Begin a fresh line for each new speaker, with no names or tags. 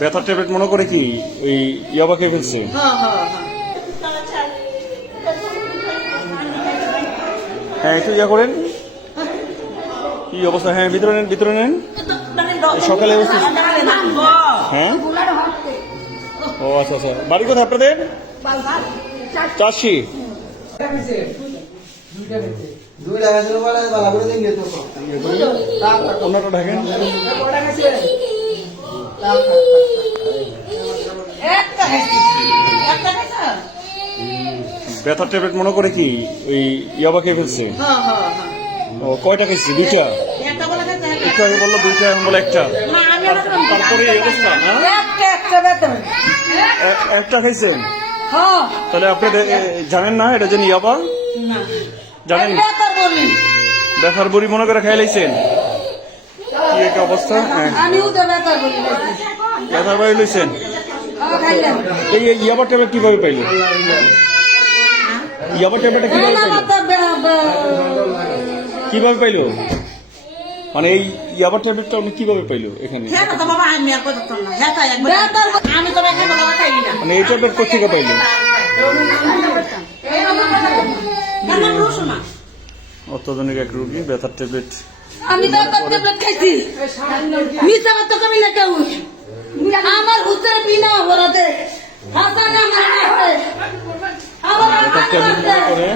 ব্যথার ট্যাবলেট মনে করে কি? ওই ইয়াবা খেয়ে ফেলছে?
হ্যাঁ
একটু ইয়া করেন। কি অবস্থা? হ্যাঁ ভিতরে নেন ভিতরে নেন। সকালে হ্যাঁ? ও আচ্ছা আচ্ছা। বাড়ি কোথায় আপনাদের? চাষি
বলে ভালো করে তো
অন্যটা ঢাকেন ব্যথার ট্যাবলেট মনে করে কি? ওই ইয়াবা খেয়ে ফেলছে?
হ্যাঁ হ্যাঁ
ও কয়টা খেয়েছি দুইটা?
একটা
আগে বলল দুইটা এখন বলে একটা। তারপরে এই অবস্থা
একটা
খাইছেন?
হ্যাঁ।
তাহলে আপনি জানেন না এটা যে ইয়াবা?
না।
জানেন?
বলি।
বড়ি মনে করে খাই লাইছেন? কি একটা অবস্থা? হ্যাঁ।
বেতন বলি
লইছেন? এই এই ইয়াবার ট্যাবলেট কীভাবে পাইলো ইয়াবার ট্যাবলেটটা কীভাবে কীভাবে পাইলো? মানে এই ইয়াবার ট্যাবলেটটা আপনি কীভাবে পাইলো এখানে?
হ্যাঁ তো বাবা আমি আর করতাম না। হ্যাঁ তাই একবার আমি তো এখানে বাবা খাই না।
মানে এই ট্যাবলেট কোথেকে পাইলো অত্যাধুনিক এক রুগী ব্যথার ট্যাবলেট
আমি তো ট্যাবলেট খাইছি। মিথ্যা কথা কবি না কেউ? আমার উত্তর বিনা অপরাধে। হাসান আমার
ট্যাবলেট করে?